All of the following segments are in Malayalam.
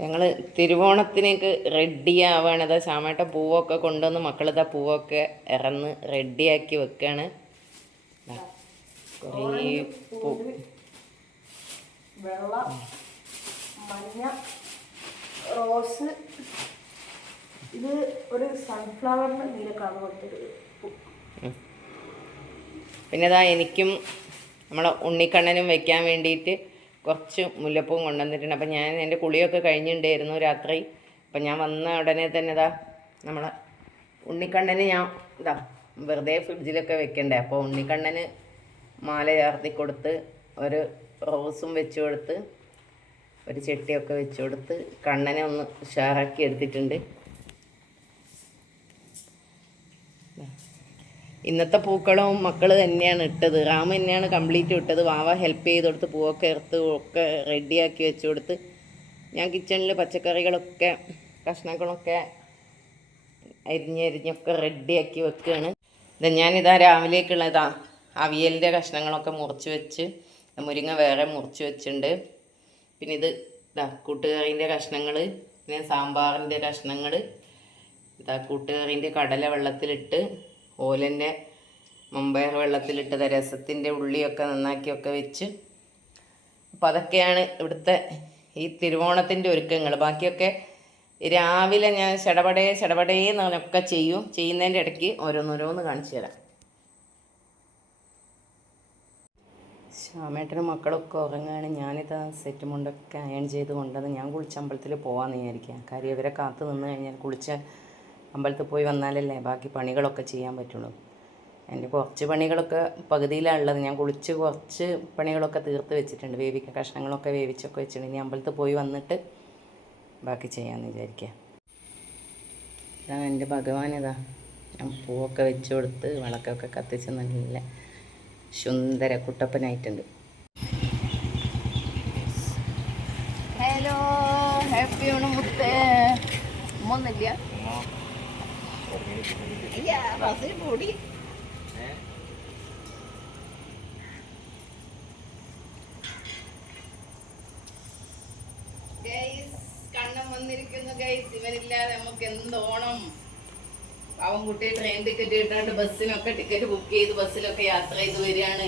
ഞങ്ങൾ തിരുവോണത്തിനേക്ക് റെഡിയാവാണ്. അതാ ശ്യാമേട്ട പൂവൊക്കെ കൊണ്ടുവന്ന് മക്കളിതാ പൂവൊക്കെ ഇറന്ന് റെഡിയാക്കി വെക്കാണ്. കുറേ പൂ, വെള്ള, മഞ്ഞ, റോസ്, ഇത് ഒരു സൺഫ്ലവറിന് നീലക്കാണ് കൊടുത്തൊരു പൂ. പിന്നെ ഇതാ എനിക്കും നമ്മളെ ഉണ്ണിക്കണ്ണനും വെക്കാൻ വേണ്ടിയിട്ട് കുറച്ച് മുല്ലപ്പൂവും കൊണ്ടുവന്നിട്ടുണ്ട്. അപ്പം ഞാൻ എൻ്റെ കുളിയൊക്കെ കഴിഞ്ഞിട്ടുണ്ടായിരുന്നു രാത്രി. അപ്പം ഞാൻ വന്ന ഉടനെ തന്നെ ഇതാ നമ്മളെ ഉണ്ണിക്കണ്ണന് ഞാൻ ഇതാ വെറുതെ ഫ്രിഡ്ജിലൊക്കെ വെക്കണ്ടേ. അപ്പോൾ ഉണ്ണിക്കണ്ണന് മാല ചാർത്തി കൊടുത്ത് ഒരു റോസും വെച്ച് കൊടുത്ത് ഒരു ചെട്ടിയൊക്കെ വെച്ച് കൊടുത്ത് കണ്ണനെ ഒന്ന് ഉഷാറാക്കി എടുത്തിട്ടുണ്ട്. ഇന്നത്തെ പൂക്കളും മക്കൾ തന്നെയാണ് ഇട്ടത്. റാം തന്നെയാണ് കംപ്ലീറ്റ് ഇട്ടത്. വാവ ഹെൽപ്പ് ചെയ്ത് കൊടുത്ത് പൂവൊക്കെ എടുത്ത് ഒക്കെ റെഡിയാക്കി വെച്ച് കൊടുത്ത് ഞാൻ കിച്ചണിൽ പച്ചക്കറികളൊക്കെ കഷ്ണങ്ങളൊക്കെ അരിഞ്ഞൊക്കെ റെഡിയാക്കി വെക്കുകയാണ്. ഞാനിതാ രാവിലേക്കുള്ളതാ അവിയലിൻ്റെ കഷ്ണങ്ങളൊക്കെ മുറിച്ച് വെച്ച്, മുരിങ്ങ വേറെ മുറിച്ച് വെച്ചിട്ടുണ്ട്. പിന്നെ ഇത് ഇതാ കൂട്ടുകറീൻ്റെ കഷ്ണങ്ങൾ, പിന്നെ സാമ്പാറിൻ്റെ കഷ്ണങ്ങൾ, ഇതാ കൂട്ടുകറീൻ്റെ കടല വെള്ളത്തിലിട്ട് ഓലൻ്റെ മമ്പയർ വെള്ളത്തിലിട്ടത്, രസത്തിൻ്റെ ഉള്ളിയൊക്കെ നന്നാക്കിയൊക്കെ വെച്ച്. അപ്പം അതൊക്കെയാണ് ഇവിടുത്തെ ഈ തിരുവോണത്തിൻ്റെ ഒരുക്കങ്ങൾ. ബാക്കിയൊക്കെ രാവിലെ ഞാൻ ചടപടേന്ന് പറഞ്ഞൊക്കെ ചെയ്യും. ചെയ്യുന്നതിൻ്റെ ഇടയ്ക്ക് ഓരോന്നോരോന്ന് കാണിച്ചു തരാം. ശ്യാമേട്ടനും മക്കളൊക്കെ ഉറങ്ങുകയാണ്. ഞാനിതാ സെറ്റ് മുണ്ടൊക്കെ അയൺ ചെയ്ത് കൊണ്ടുവന്ന് ഞാൻ കുളിച്ച് അമ്പലത്തിൽ പോകാമെന്ന് വിചാരിക്കാം. കാര്യം ഇവരെ കാത്തു നിന്ന് കഴിഞ്ഞാൽ കുളിച്ച് അമ്പലത്തിൽ പോയി വന്നാലല്ലേ ബാക്കി പണികളൊക്കെ ചെയ്യാൻ പറ്റുള്ളൂ. എൻ്റെ കുറച്ച് പണികളൊക്കെ പകുതിയിലാണുള്ളത്. ഞാൻ കുളിച്ച് കുറച്ച് പണികളൊക്കെ തീർത്ത് വെച്ചിട്ടുണ്ട്. കഷ്ണങ്ങളൊക്കെ വേവിച്ചൊക്കെ വെച്ചിട്ടുണ്ട്. ഇനി അമ്പലത്തിൽ പോയി വന്നിട്ട് ബാക്കി ചെയ്യാമെന്ന് വിചാരിക്കുക. ഇതാണ് എൻ്റെ ഭഗവാനിതാ ഞാൻ പൂവൊക്കെ വെച്ച് കൊടുത്ത് വിളക്കൊക്കെ കത്തിച്ച് നല്ല സുന്ദര കുട്ടപ്പനായിട്ടുണ്ട്. ഹലോ, ഹാപ്പി ഓണം മുത്തേ. ഒന്നില്ല പൊടി കണ്ണം വന്നിരിക്കുന്നു ഗൈസ്. ഇവരില്ലാതെ നമുക്ക് എന്തോണം. അവൻ കുട്ടി ട്രെയിൻ ടിക്കറ്റ് കിട്ടാണ്ട് ബസ്സിനൊക്കെ ടിക്കറ്റ് ബുക്ക് ചെയ്ത് ബസ്സിലൊക്കെ യാത്ര ചെയ്ത് വരികയാണ്.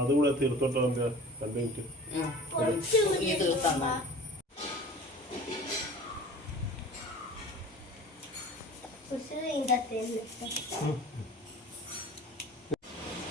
അതുകൂടെ തീർത്തോട്ടോ. 2 മിനിറ്റ്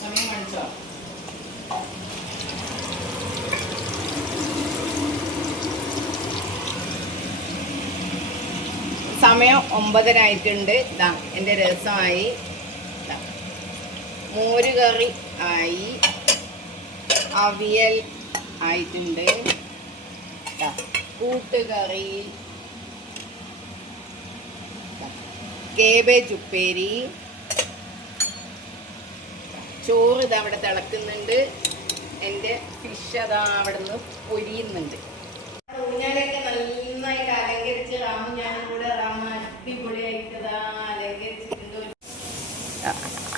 സമയം കാണിച്ചോ? സമയം 9:30 ആയിട്ടുണ്ട്. ഇതാ എൻ്റെ രസമായി, മോരുകറി ആയി, അവിയൽ ആയിട്ടുണ്ട്, കൂട്ടുകറി, കേബേജ് ഉപ്പേരി, ചോറ് ഇതാ അവിടെ തിളക്കുന്നുണ്ട്. എൻ്റെ ഫിഷ് അതാ അവിടെ നിന്ന് പൊരിയുന്നുണ്ട്. ഊഞ്ഞാലൊക്കെ നന്നായിട്ട് അലങ്കരിച്ച് റാമും ഞാനും കൂടെ അടിപൊളിയായിട്ട് അലങ്കരിച്ചിട്ടുണ്ട്.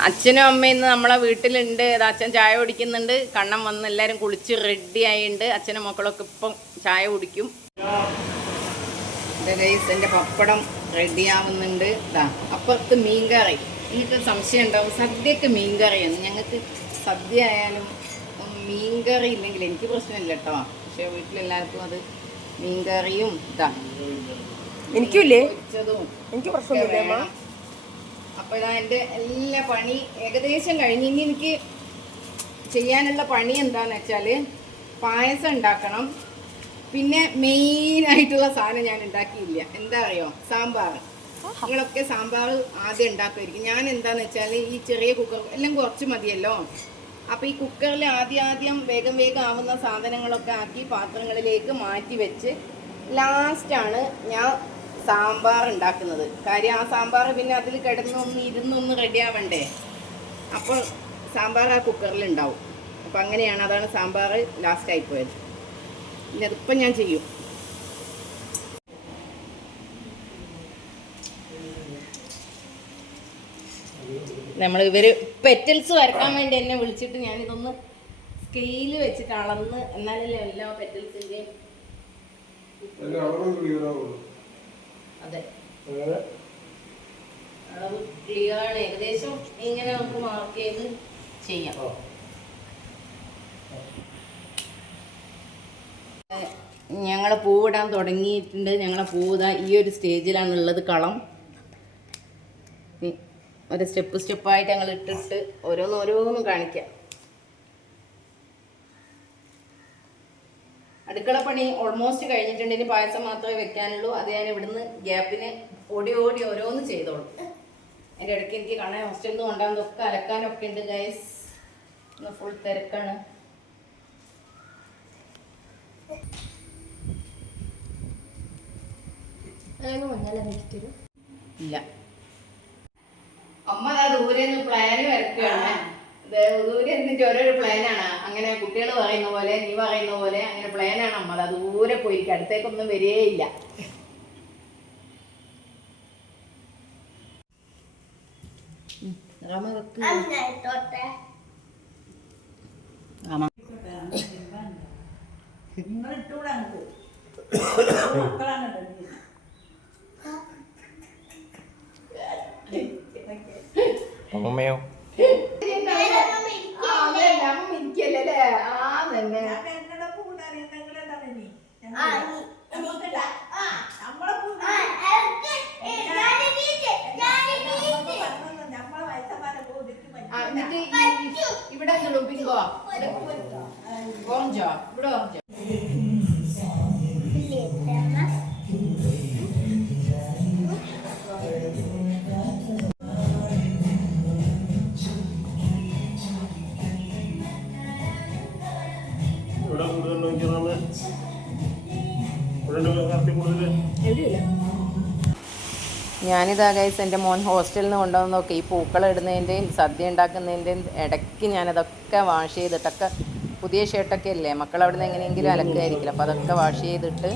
അച്ഛനും അമ്മയും ഇന്ന് നമ്മളെ വീട്ടിലുണ്ട്. അച്ഛൻ ചായ കുടിക്കുന്നുണ്ട്. കണ്ണം വന്ന് എല്ലാവരും കുളിച്ച് റെഡി ആയിട്ടുണ്ട്. അച്ഛനും മക്കളൊക്കെ ഇപ്പം ചായ കുടിക്കും. എൻ്റെ പപ്പടം റെഡിയാവുന്നുണ്ട്. അപ്പുറത്ത് മീൻകറി. നിങ്ങൾക്ക് സംശയം ഉണ്ടാവും സദ്യക്ക് മീൻകറിയാണ്. ഞങ്ങൾക്ക് സദ്യ ആയാലും മീൻകറി ഇല്ലെങ്കിൽ എനിക്ക് പ്രശ്നമില്ല കേട്ടോ. പക്ഷെ വീട്ടിലെല്ലാവർക്കും അത് മീൻകറിയും എനിക്കില്ലേ പൊരിച്ചതും എനിക്ക് പ്രശ്നമില്ല. അപ്പോൾ ഇതാ എൻ്റെ എല്ലാ പണി ഏകദേശം കഴിഞ്ഞ്. ഇനി എനിക്ക് ചെയ്യാനുള്ള പണി എന്താണെന്ന് വെച്ചാൽ പായസം ഉണ്ടാക്കണം. പിന്നെ മെയിനായിട്ടുള്ള സാധനം ഞാൻ ഉണ്ടാക്കിയില്ല. എന്താ അറിയോ? സാമ്പാർ. നിങ്ങളൊക്കെ സാമ്പാർ ആദ്യം ഉണ്ടാക്കുമായിരിക്കും. ഞാൻ എന്താണെന്ന് വെച്ചാൽ ഈ ചെറിയ കുക്കർ എല്ലാം കുറച്ച് മതിയല്ലോ. അപ്പോൾ ഈ കുക്കറിൽ ആദ്യം വേഗം ആവുന്ന സാധനങ്ങളൊക്കെ ആക്കി പാത്രങ്ങളിലേക്ക് മാറ്റി വെച്ച് ലാസ്റ്റാണ് ഞാൻ സാമ്പാർ ഉണ്ടാക്കുന്നത്. കാര്യം ആ സാമ്പാർ പിന്നെ അതിൽ ഇരുന്നൊന്ന് റെഡി ആവണ്ടേ. അപ്പോൾ സാമ്പാർ ആ കുക്കറിൽ ഉണ്ടാവും. അപ്പോൾ അങ്ങനെയാണ്. അതാണ് സാമ്പാർ ലാസ്റ്റായിപ്പോയത്. ഇനി അതിപ്പം ഞാൻ ചെയ്യും. ഇവർ പെറ്റൽസ് വരക്കാൻ വേണ്ടി എന്നെ വിളിച്ചിട്ട് ഞാനിതൊന്ന് സ്കെയിൽ വെച്ചിട്ട് അളന്ന് എന്നാലല്ലേ എല്ലാ പെറ്റൽസിന്റെയും അതെ അളവ് ക്ലിയർ ആണ്. ഏകദേശം ഇങ്ങനെ നമുക്ക് മാർക്ക് ചെയ്ത് ചെയ്യാം. ഞങ്ങൾ പൂവിടാൻ തുടങ്ങിയിട്ടുണ്ട്. ഞങ്ങളെ പൂവ് ഈ ഒരു സ്റ്റേജിലാണുള്ളത്. കളം ഒരു സ്റ്റെപ്പായിട്ട് ഞങ്ങൾ ഇട്ടിട്ട് ഓരോന്നോരോന്നും കാണിക്കാം. അടുക്കള പണി ഓൾമോസ്റ്റ് കഴിഞ്ഞിട്ടുണ്ട്. ഇനി പായസം മാത്രമേ വെക്കാനുള്ളൂ. അത് ഞാൻ ഇവിടുന്ന് ഗ്യാപ്പിന് ഓടി ഓരോന്ന് ചെയ്തോളൂ. എൻ്റെ ഇടയ്ക്ക് എനിക്ക് കാണാൻ ഹോസ്റ്റലിൽ നിന്ന് കൊണ്ടാകുന്നതൊക്കെ അലക്കാനൊക്കെ ഉണ്ട് ഗൈസ്. ഇന്ന് ഫുൾ തിരക്കാണ്. ഇല്ല അമ്മ ദൂരെ നിന്ന് പ്ലാന് വരക്കുകയാണ്. ദൂരെ നിന്നിട്ട് ഓരോരോ പ്ലാനാണ്. അങ്ങനെ കുട്ടികൾ പറയുന്ന പോലെ നീ പറയുന്ന പോലെ അങ്ങനെ പ്ലാനാണ് അമ്മ. അത് ദൂരെ പോയിരിക്കും, അടുത്തേക്കൊന്നും വരികയില്ല. അമ്മയോ ഇവിടെ പിങ്കോ ഓറഞ്ചോ ഇവിടെ ഓറഞ്ചോ ഞാനിതാ ഗൈസ് എൻ്റെ മോൻ ഹോസ്റ്റലിൽ നിന്ന് കൊണ്ടുവന്നൊക്കെ ഈ പൂക്കളം ഇടുന്നതിൻ്റെയും സദ്യ ഉണ്ടാക്കുന്നതിൻ്റെയും ഇടയ്ക്ക് ഞാനതൊക്കെ വാഷ് ചെയ്തിട്ടൊക്കെ പുതിയ ഷർട്ടൊക്കെ അല്ലേ മക്കൾ അവിടെ നിന്ന് എങ്ങനെയെങ്കിലും അലക്കായിരിക്കില്ല. അപ്പോൾ അതൊക്കെ വാഷ് ചെയ്തിട്ട്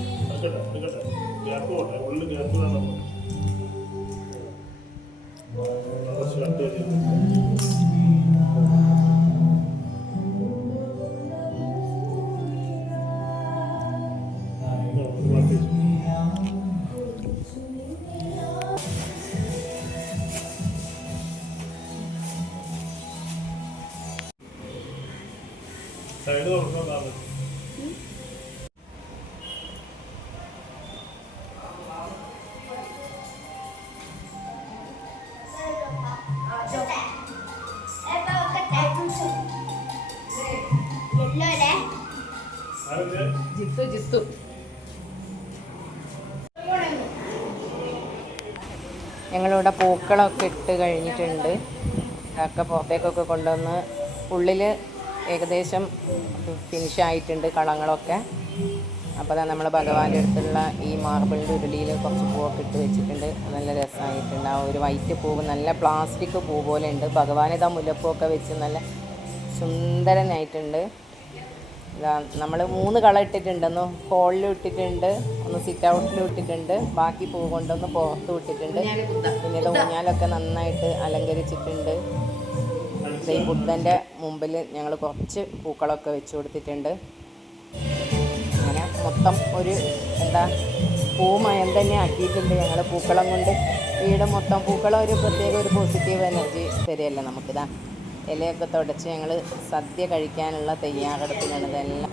സൈഡ് തുറക്കാൻ ജിത്തു ജിത്തു ഞങ്ങളിവിടെ പൂക്കളമൊക്കെ ഇട്ട് കഴിഞ്ഞിട്ടുണ്ട്. ഒക്കെ പുറത്തേക്കൊക്കെ കൊണ്ടുവന്ന് ഉള്ളിൽ ഏകദേശം ഫിനിഷായിട്ടുണ്ട് കളങ്ങളൊക്കെ. അപ്പോൾ അതാ നമ്മൾ ഭഗവാന്റെ അടുത്തുള്ള ഈ മാർബിളിൻ്റെ ഉരുളിയിൽ കുറച്ച് പൂവൊക്കെ ഇട്ട് വെച്ചിട്ടുണ്ട്. നല്ല രസമായിട്ടുണ്ട്. ആ ഒരു വൈറ്റ് പൂവ് നല്ല പ്ലാസ്റ്റിക് പൂ പോലെ ഉണ്ട്. ഭഗവാനിതാ മുല്ലപ്പൂവൊക്കെ വെച്ച് നല്ല സുന്ദരനായിട്ടുണ്ട്. ഇതാ നമ്മൾ 3 കളർ ഇട്ടിട്ടുണ്ട്. ഒന്ന് ഹോളിലും ഇട്ടിട്ടുണ്ട്, ഒന്ന് സിറ്റ് ഔട്ടിലും ഇട്ടിട്ടുണ്ട്, ബാക്കി പൂ കൊണ്ടൊന്ന് പുറത്തും ഇട്ടിട്ടുണ്ട്. പിന്നെ ഇത് ഊഞ്ഞാലൊക്കെ നന്നായിട്ട് അലങ്കരിച്ചിട്ടുണ്ട്. ഈ ബുദ്ധൻ്റെ മുമ്പിൽ ഞങ്ങൾ കുറച്ച് പൂക്കളൊക്കെ വെച്ച് കൊടുത്തിട്ടുണ്ട്. അങ്ങനെ മൊത്തം ഒരു പൂമയം തന്നെ ആക്കിയിട്ടുണ്ട് ഞങ്ങൾ. പൂക്കളം കൊണ്ട് വീട് മൊത്തം പൂക്കളം ഒരു പ്രത്യേക ഒരു പോസിറ്റീവ് എനർജി തരികയല്ലേ നമുക്കിതാ. ഇലയൊക്കെ തുടച്ച് ഞങ്ങൾ സദ്യ കഴിക്കാനുള്ള തയ്യാറെടുപ്പിലാണ് ഇതെല്ലാം.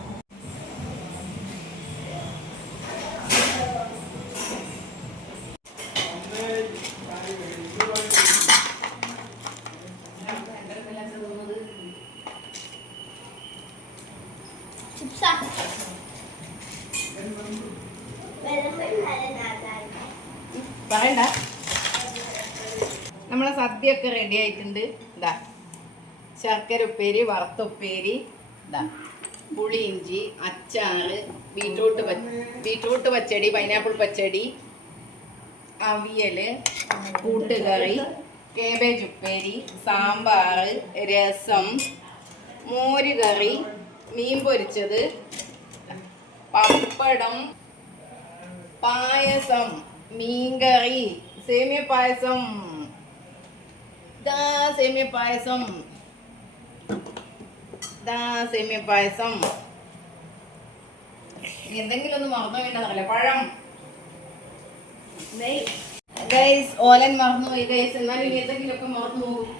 പറയണ്ട, നമ്മളെ സദ്യയൊക്കെ റെഡി ആയിട്ടുണ്ട്. ഇതാ ശർക്കര ഉപ്പേരി, വറുത്ത ഉപ്പേരി, ഇതാ പുളി ഇഞ്ചി, അച്ചാറ്, ബീട്രൂട്ട് പച്ചടി, പൈനാപ്പിൾ പച്ചടി, അവിയൽ, കൂട്ടുകറി, കേബേജ് ഉപ്പേരി, സാമ്പാർ, രസം, മോര് കറി, മീൻ പൊരിച്ചത്, പപ്പടം, പായസം, മീൻകറി, സേമിയ പായസം, സേമിയ പായസം, ഇതാ സേമിയ പായസം. എന്തെങ്കിലും ഒന്ന് മറന്നു വേണ്ടതല്ലേ, പഴം. ഗൈസ് ഓലൻ മറന്നുപോയി ഗൈസ്, എന്നാലും ഇനി എന്തെങ്കിലുമൊക്കെ മറന്നു പോകും.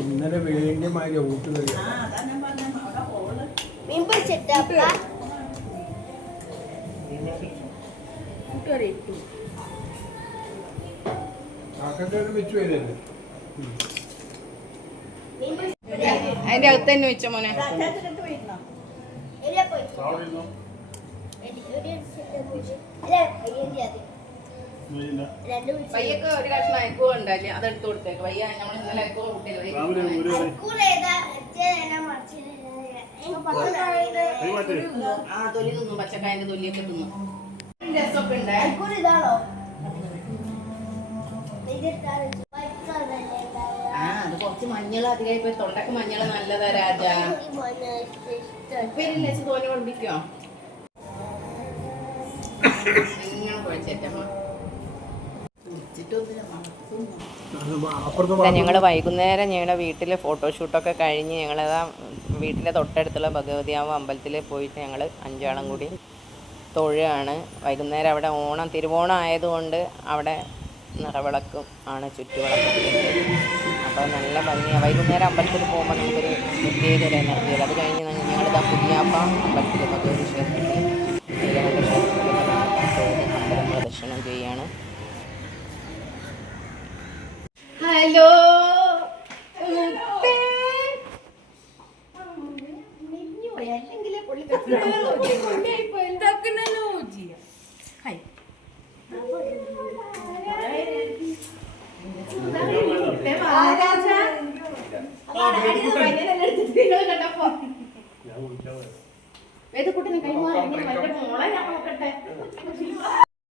ഇന്നലെ വേണ്ടിയ മാതിരി ഊട്ടുകറി മീൻ പൊരിച്ചിട്ടപ്പ കാക്കൻ്റെ വെച്ച് വരല്ലേ അതിന്റെ അകത്ത് തന്നെ വെച്ച മോനെ. പയ്യൊക്കെ ഒരു കഷ്ണം അയക്കോ ഉണ്ടായില്ലേ, അതെടുത്ത് കൊടുത്തേക്ക്. വയ്യ നമ്മൾ ഇന്നലെ അയക്കോ കൂട്ടിയില്ല. ആ തൊലി തിന്നു, പച്ചക്കായന്റെ തൊലിയൊക്കെ തിന്നു. രസമൊക്കെ ഉണ്ട്. അത് കുറച്ച് മഞ്ഞൾ അധികമായി പോയി. തൊണ്ടക്ക് മഞ്ഞൾ നല്ലതാ രാജ. ഉപ്പേരില്ലേ തോന്നി കൊണ്ടിരിക്കോ? ഇങ്ങനെ കുഴച്ചേറ്റമ്മ. ഞങ്ങൾ വൈകുന്നേരം ഞങ്ങളുടെ വീട്ടിൽ ഫോട്ടോഷൂട്ടൊക്കെ കഴിഞ്ഞ് ഞങ്ങളതാ വീട്ടിൻ്റെ തൊട്ടടുത്തുള്ള ഭഗവതിയാവ് അമ്പലത്തിൽ പോയിട്ട് ഞങ്ങൾ 5 ആളും കൂടി തൊഴുകയാണ്. വൈകുന്നേരം അവിടെ തിരുവോണം ആയതുകൊണ്ട് അവിടെ നിറവിളക്കും ആണ്, ചുറ്റുവിളക്കൊക്കെ. അപ്പോൾ നല്ല ഭംഗിയാണ്. വൈകുന്നേരം അമ്പലത്തിൽ പോകുമ്പോൾ നമുക്കൊരു പ്രത്യേക ഒരു എനർജി വരും. അത് കഴിഞ്ഞ് ഞങ്ങളിതാ പുതിയാപ്പ അമ്പലത്തിൽ ഭഗവതി ക്ഷേത്രത്തിൽ നീലകണ്ഠ ക്ഷേത്രത്തിൽ അമ്പലം പ്രദക്ഷിണം ചെയ്യാണ്. ഹലോ വേദക്കുട്ടിനെ കൈമാറി മോളെ ഞാൻ നോക്കട്ടെ.